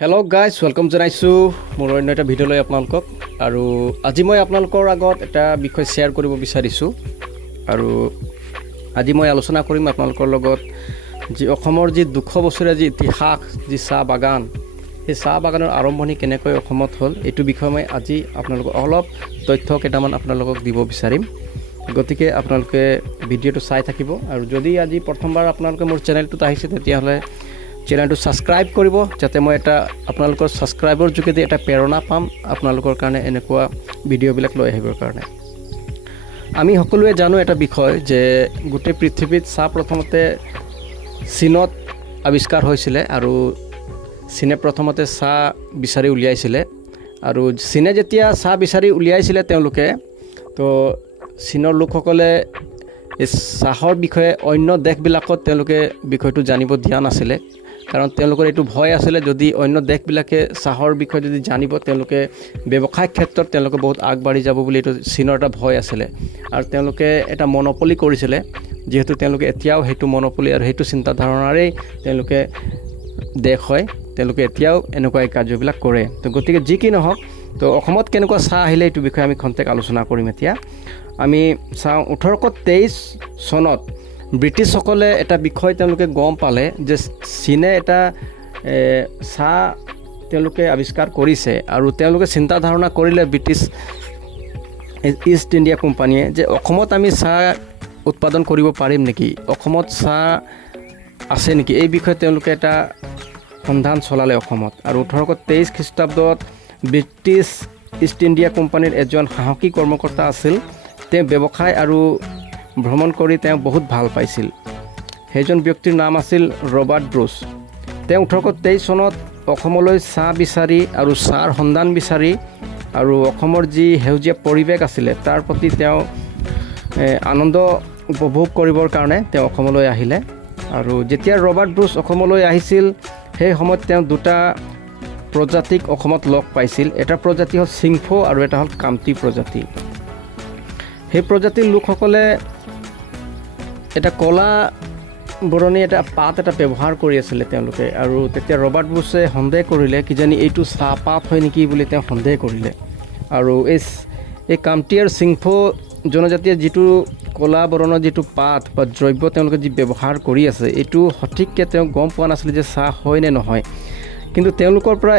Hello' guys welcome জনাইছোঁ মোৰ অন্য এটা ভিডিঅ'লৈ আপোনালোকক আৰু আজি মই আপোনালোকৰ আগত এটা বিষয় শ্বেয়াৰ কৰিব বিচাৰিছোঁ আৰু আজি মই আলোচনা কৰিম আপোনালোকৰ লগত যি অসমৰ যি 200 বছৰীয়া যি ইতিহাস যি চাহ বাগান সেই চাহ বাগানৰ আৰম্ভণি কেনেকৈ অসমত হ'ল এইটো বিষয়ে মই আজি আপোনালোকক অলপ তথ্য কেইটামান আপোনালোকক দিব বিচাৰিম গতিকে আপোনালোকে ভিডিঅ'টো চাই থাকিব আৰু যদি আজি প্ৰথমবাৰ আপোনালোকে মোৰ চেনেলটোত আহিছে তেতিয়াহ'লে চেনেলটো সাবস্ক্ৰাইব কৰিব যাতে মই এটা আপোনালোকৰ সাবস্ক্ৰাইবৰ যোগেদি এটা প্ৰেৰণা পাম আপোনালোকৰ কাৰণে এনেকুৱা ভিডিঅ'বিলাক লৈ আহিবৰ কাৰণে আমি সকলোৱে জানো এটা বিষয় যে গোটেই পৃথিৱীত চাহ প্ৰথমতে চীনত আৱিষ্কাৰ হৈছিলে আৰু চীনে প্ৰথমতে চাহ বিচাৰি উলিয়াইছিলে আৰু চীনে যেতিয়া চাহ বিচাৰি উলিয়াইছিলে তেওঁলোকে তো চীনৰ লোকসকলে এই চাহৰ বিষয়ে অন্য দেশবিলাকত তেওঁলোকে বিষয়টো জানিব দিয়া নাছিলে কাৰণ তেওঁলোকৰ এইটো ভয় আছিলে যদি অন্য দেশবিলাকে চাহৰ বিষয়ে যদি জানিব তেওঁলোকে ব্যৱসায়িক ক্ষেত্ৰত তেওঁলোকে বহুত আগবাঢ়ি যাব বুলি এইটো চীনৰ এটা ভয় আছিলে আৰু তেওঁলোকে এটা মনোপলি কৰিছিলে যেহেতু তেওঁলোকে এতিয়াও সেইটো মনোপলি আৰু সেইটো চিন্তাধাৰণাৰেই তেওঁলোকে দেশ হয় তেওঁলোকে এতিয়াও এনেকুৱা কাৰ্যবিলাক কৰে তো গতিকে যি কি নহওক তো অসমত কেনেকুৱা চাহ আহিলে এইটো বিষয়ে আমি খন্তেক আলোচনা কৰিম এতিয়া আমি চাওঁ 1823 চনত ব্ৰিটিছসকলে এটা বিষয় তেওঁলোকে গম পালে যে চীনে এটা চাহ তেওঁলোকে আৱিষ্কাৰ কৰিছে আৰু তেওঁলোকে চিন্তা ধাৰণা কৰিলে ব্ৰিটিছ ইষ্ট ইণ্ডিয়া কোম্পানীয়ে যে অসমত আমি চাহ উৎপাদন কৰিব পাৰিম নেকি অসমত চাহ আছে নেকি এই বিষয়ে তেওঁলোকে এটা সন্ধান চলালে অসমত আৰু 1823 খ্ৰীষ্টাব্দত ব্ৰিটিছ ইষ্ট ইণ্ডিয়া কোম্পানীৰ এজন সাহসী কৰ্মকৰ্তা আছিল তেওঁ ব্যৱসায় আৰু ভ্ৰমণ কৰি তেওঁ বহুত ভাল পাইছিল সেইজন ব্যক্তিৰ নাম আছিল ৰবাৰ্ট ব্ৰুচ তেওঁ 1823 চনত অসমলৈ চাহ বিচাৰি আৰু চাহৰ সন্ধান বিচাৰি আৰু অসমৰ যি সেউজীয়া পৰিৱেশ আছিলে তাৰ প্ৰতি তেওঁ আনন্দ উপভোগ কৰিবৰ কাৰণে তেওঁ অসমলৈ আহিলে আৰু যেতিয়া ৰবাৰ্ট ব্ৰুচ অসমলৈ আহিছিল সেই সময়ত তেওঁ দুটা প্ৰজাতিক অসমত লগ পাইছিল এটা প্ৰজাতি হ'ল চিংফো আৰু এটা হ'ল কামতি প্ৰজাতি সেই প্ৰজাতিৰ লোকসকলে এটা কলা বৰণী এটা পাত এটা ব্যৱহাৰ কৰি আছিলে তেওঁলোকে আৰু তেতিয়া ৰবাৰ্ট ব্ৰুচে সন্দেহ কৰিলে কিজানি এইটো চাহপাত হয় নেকি বুলি তেওঁ সন্দেহ কৰিলে আৰু এই কামতি আৰু চিংফো জনজাতীয় যিটো কলা বৰণৰ যিটো পাত বা দ্ৰব্য তেওঁলোকে যি ব্যৱহাৰ কৰি আছে এইটো সঠিককৈ তেওঁ গম পোৱা নাছিলে যে চাহ হয় নে নহয় কিন্তু তেওঁলোকৰ পৰা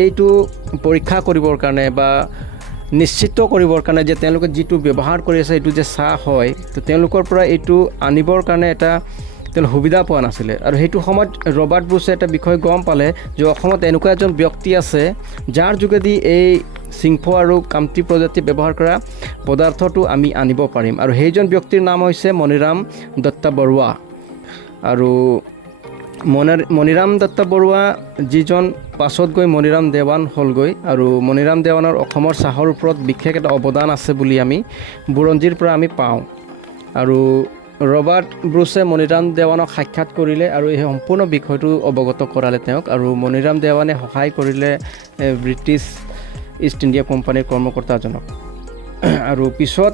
এইটো পৰীক্ষা কৰিবৰ কাৰণে বা নিশ্চিত কৰিবৰ কাৰণে যে তেওঁলোকে যিটো ব্যৱহাৰ কৰি আছে এইটো যে চাহ হয় তো তেওঁলোকৰ পৰা এইটো আনিবৰ কাৰণে এটা তেওঁলোকে সুবিধা পোৱা নাছিলে আৰু সেইটো সময়ত ৰবাৰ্ট ব্ৰুচে এটা বিষয় গম পালে যে অসমত এনেকুৱা এজন ব্যক্তি আছে যাৰ যোগেদি এই চিংফো আৰু কামতি প্ৰজাতি ব্যৱহাৰ কৰা পদাৰ্থটো আমি আনিব পাৰিম আৰু সেইজন ব্যক্তিৰ নাম হৈছে মণিৰাম দত্ত বৰুৱা আৰু মণিৰাম দত্ত বৰুৱা যিজন পাছত গৈ মণিৰাম দেৱান হ'লগৈ আৰু মণিৰাম দেৱানৰ অসমৰ চাহৰ ওপৰত বিশেষ এটা অৱদান আছে বুলি আমি বুৰঞ্জীৰ পৰা আমি পাওঁ আৰু ৰবাৰ্ট ব্ৰুচে মণিৰাম দেৱানক সাক্ষাৎ কৰিলে আৰু এই সম্পূৰ্ণ বিষয়টো অৱগত কৰালে তেওঁক আৰু মণিৰাম দেৱানে সহায় কৰিলে ব্ৰিটিছ ইষ্ট ইণ্ডিয়া কোম্পানীৰ কৰ্মকৰ্তাজনক আৰু পিছত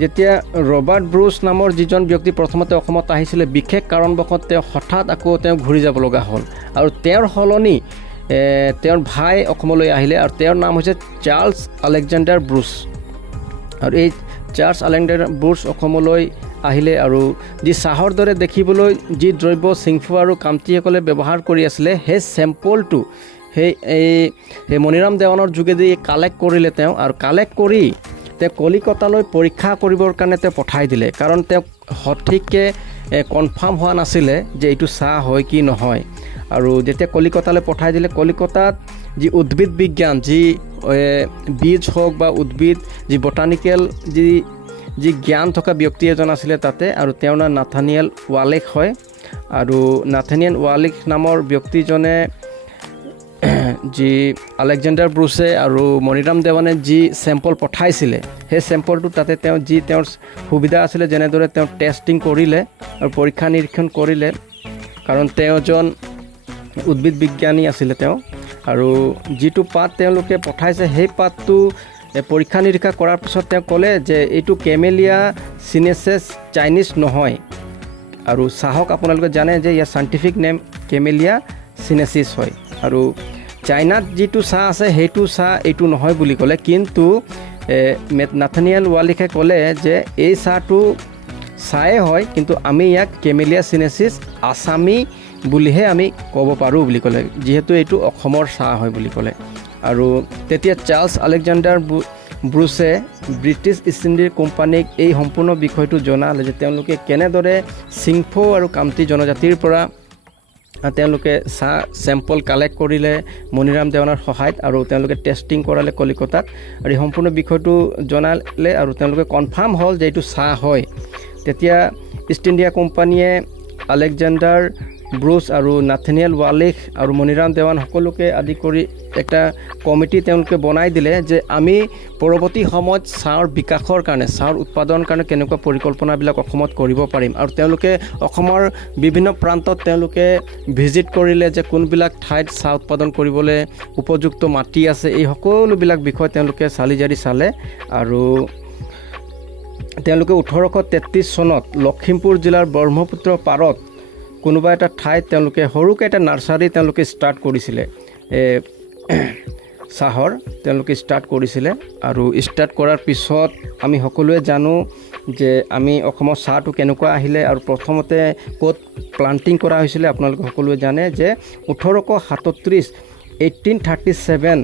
যেতিয়া ৰবাৰ্ট ব্ৰুচ নামৰ যিজন ব্যক্তি প্ৰথমতে অসমত আহিছিলে বিশেষ কাৰণবশত তেওঁ হঠাৎ আকৌ তেওঁ ঘূৰি যাব লগা হ'ল আৰু তেওঁৰ সলনি তেওঁৰ ভাই অসমলৈ আহিলে আৰু তেওঁৰ নাম হৈছে চাৰ্লছ আলেকজেণ্ডাৰ ব্ৰুচ আৰু এই চাৰ্লছ আলেকজেণ্ডাৰ ব্ৰুচ অসমলৈ আহিলে আৰু যি চাহৰ দৰে দেখিবলৈ যি দ্ৰব্য চিংফো আৰু কামতিসকলে ব্যৱহাৰ কৰি আছিলে সেই চেম্পলটো সেই মণিৰাম দেৱানৰ যোগেদি কালেক্ট কৰিলে তেওঁ আৰু কালেক্ট কৰি তেওঁ কলিকতালৈ পৰীক্ষা কৰিবৰ কাৰণে তেওঁ পঠাই দিলে কাৰণ তেওঁক সঠিককৈ কনফাৰ্ম হোৱা নাছিলে যে এইটো চাহ হয় কি নহয় আৰু যেতিয়া কলিকতালৈ পঠাই দিলে কলিকতাত যি উদ্ভিদ বিজ্ঞান যি বীজ হওক বা উদ্ভিদ যি বটানিকেল যি জ্ঞান থকা ব্যক্তি এজন আছিলে তাতে আৰু তেওঁৰ নাম নাথানিয়েল ৱালেক হয় আৰু নাথানিয়েল ৱালেক নামৰ ব্যক্তিজনে যি আলেকজেণ্ডাৰ ব্ৰুচে আৰু মণিৰাম দেৱানে যি চেম্পল পঠাইছিলে সেই চেম্পলটো তাতে তেওঁ যি তেওঁৰ সুবিধা আছিলে যেনেদৰে তেওঁ টেষ্টিং কৰিলে আৰু পৰীক্ষা নিৰীক্ষণ কৰিলে কাৰণ তেওঁ এজন উদ্ভিদ বিজ্ঞানী আছিলে তেওঁ আৰু যিটো পাত তেওঁলোকে পঠাইছে সেই পাতটো পৰীক্ষা নিৰীক্ষা কৰাৰ পিছত তেওঁ ক'লে যে এইটো কেমেলিয়া চিনেচেছ চাইনিজ নহয় আৰু চাহক আপোনালোকে জানে যে ইয়াৰ চাইণ্টিফিক নেম কেমেলিয়া চিনেচিছ হয় আৰু চাইনাত যিটো চাহ আছে সেইটো চাহ এইটো নহয় বুলি ক'লে, কিন্তু নাথানিয়েল ৱালিখে ক'লে যে এই চাহটো চাহে হয়, কিন্তু আমি ইয়াক কেমেলিয়া চিনেচিছ আছামী বুলিহে আমি ক'ব পাৰোঁ বুলি ক'লে, যিহেতু এইটো অসমৰ চাহ হয় বুলি ক'লে। আৰু তেতিয়া চাৰ্লছ আলেকজাণ্ডাৰ ব্ৰুছে ব্ৰিটিছ ইষ্ট ইণ্ডিয়া কোম্পানীক এই সম্পূৰ্ণ বিষয়টো জনালে যে তেওঁলোকে কেনেদৰে চিংফৌ আৰু কামতি জনজাতিৰ পৰা তেওঁলোকে চাহ চেম্পল কালেক্ট কৰিলে মণিৰাম দেৱানৰ সহায়ত, আৰু তেওঁলোকে টেষ্টিং কৰালে কলিকতাত, আৰু এই সম্পূৰ্ণ বিষয়টো জনালে আৰু তেওঁলোকে কনফাৰ্ম হ'ল যে এইটো চাহ হয়। তেতিয়া ইষ্ট ইণ্ডিয়া কোম্পানীয়ে আলেকজাণ্ডাৰ ব্ৰুছ আৰু নাথানিয়েল ৱালিখ আৰু মণিৰাম দেৱান সকলোকে আদি কৰি এটা কমিটি তেওঁলোকে বনাই দিলে যে আমি পৰৱৰ্তী সময়ত চাহৰ বিকাশৰ কাৰণে, চাহৰ উৎপাদনৰ কাৰণে কেনেকুৱা পৰিকল্পনাবিলাক অসমত কৰিব পাৰিম। আৰু তেওঁলোকে অসমৰ বিভিন্ন প্ৰান্তত তেওঁলোকে ভিজিট কৰিলে যে কোনবিলাক ঠাইত চাহ উৎপাদন কৰিবলৈ উপযুক্ত মাটি আছে, এই সকলোবিলাক বিষয় তেওঁলোকে চালি জাৰি চালে। আৰু তেওঁলোকে 1833 চনত লখিমপুৰ জিলাৰ ব্ৰহ্মপুত্ৰ পাৰত কোনোবা এটা ঠাইত তেওঁলোকে সৰুকৈ এটা নাৰ্চাৰী তেওঁলোকে ষ্টাৰ্ট কৰিছিলে, চাহৰ তেওঁলোকে ষ্টাৰ্ট কৰিছিলে। আৰু ষ্টাৰ্ট কৰাৰ পিছত আমি সকলোৱে জানো যে আমি অসমৰ চাহটো কেনেকুৱা আহিলে আৰু প্ৰথমতে ক'ত প্লান্টিং কৰা হৈছিলে। আপোনালোকে সকলোৱে জানে যে 1837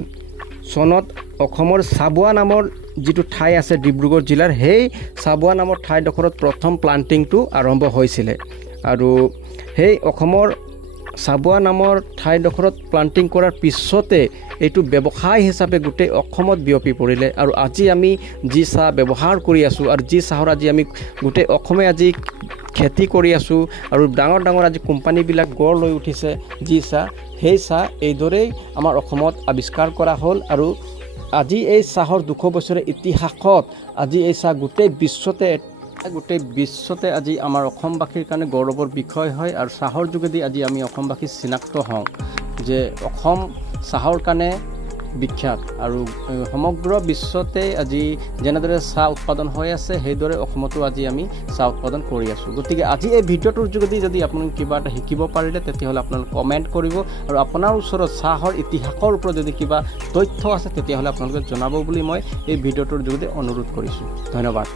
চনত অসমৰ চাবুৱা নামৰ যিটো ঠাই আছে ডিব্ৰুগড় জিলাৰ, সেই চাবুৱা নামৰ ঠাইডোখৰত প্ৰথম প্লান্টিংটো আৰম্ভ হৈছিলে। আৰু সেই অসমৰ চাবুৱা নামৰ ঠাইডোখৰত প্লান্টিং কৰাৰ পিছতে এইটো ব্যৱসায় হিচাপে গোটেই অসমত বিয়পি পৰিলে। আৰু আজি আমি যি চাহ ব্যৱহাৰ কৰি আছোঁ আৰু যি চাহৰ আজি আমি গোটেই অসমে আজি খেতি কৰি আছোঁ আৰু ডাঙৰ ডাঙৰ আজি কোম্পানীবিলাক গঢ় লৈ উঠিছে যি চাহ, সেই চাহ এইদৰেই আমাৰ অসমত আৱিষ্কাৰ কৰা হ'ল। আৰু আজি এই চাহৰ 200 বছৰীয়া ইতিহাসত আজি এই চাহ গোটেই বিশ্বতে আজি আমাৰ অসমবাসীৰ কাৰণে গৌৰৱৰ বিষয় হয়। আৰু চাহৰ যোগেদি আজি আমি অসমবাসী চিনাক্ত হওঁ যে অসম চাহৰ কাৰণে বিখ্যাত, আৰু সমগ্ৰ বিশ্বতে আজি যেনেদৰে চাহ উৎপাদন হৈ আছে সেইদৰে অসমতো আজি আমি চাহ উৎপাদন কৰি আছোঁ। গতিকে আজি এই ভিডিঅ'টোৰ যোগেদি যদি আপোনালোকে কিবা এটা শিকিব পাৰিলে তেতিয়াহ'লে আপোনালোকে কমেণ্ট কৰিব, আৰু আপোনাৰ ওচৰত চাহৰ ইতিহাসৰ ওপৰত যদি কিবা তথ্য আছে তেতিয়াহ'লে আপোনালোকে জনাব বুলি মই এই ভিডিঅ'টোৰ যোগেদি অনুৰোধ কৰিছোঁ। ধন্যবাদ।